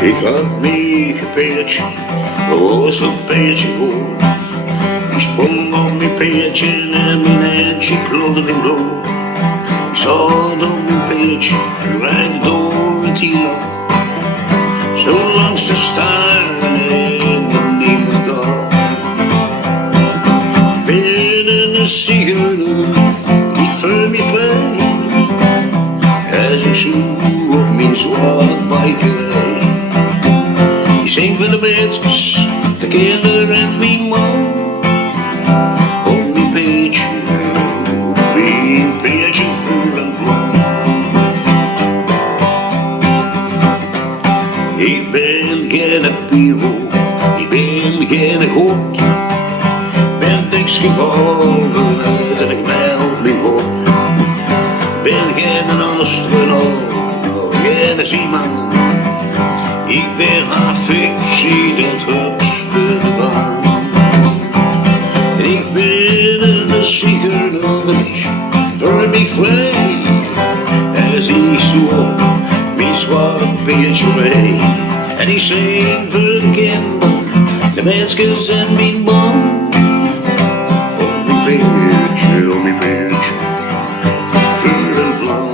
Ik had meegepeertje, was een peertje goed. Ik sprong op mijn peertje en mijn hertsje klopde in bloed. Ik zat op mijn peertje, rijd door het hiel-al. Zo langs de staren in de niemandsdal. Binnen een zigeuner, ik voel me vrij. Als ik zo op mijn zwart bajke rijd. Ik zing voor de meidskes, de kinderen en mijn man. Op mijn peertje vuur en vlam. Ik ben geen pierrot, ik ben geen god. Ben niks gevallen uit en ik meld mijn god. Ben geen astronaut, geen zeeman. Ik ben haaf-fiksie, dat hupste waan. En ik ben een zigeuner, ik voel me vrij. Als ik zo op mijn zwart beertje rijd. En ik zing voor de kinderen, de meidskes en mijn man. Op mijn peertje, vuur en vlam.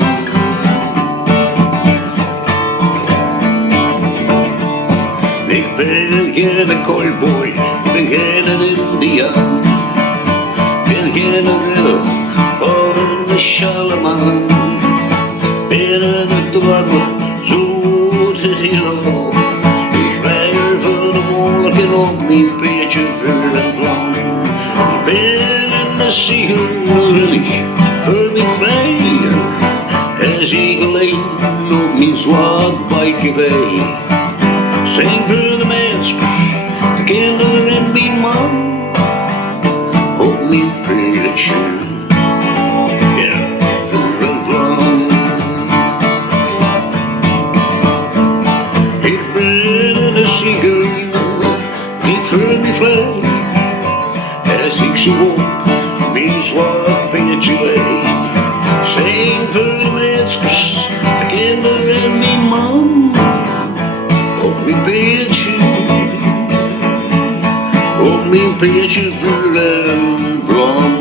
Ik ben geen cowboy, ik ben geen indiaan. Ik ben geen ridder van de Charlemagne. Binnen het dorp, zoet het hiel-al. Ik wijl voor de moeilijke op mijn peertje vuur en vlam. Ik ben een zigeuner, ik voel me vrij. En zie alleen op mijn zwart bajke wij. Zing voor de meidskes, de kinderen en mijn man. Op mijn peertje, ja, vuur en vlam. Ik ben een zigeuner, ik voel me vrij. Als ik zo op mijn zwart peertje rijd. Zing voor de meidskes, de kinderen en mijn man. Op mijn peertje vuur en vlam.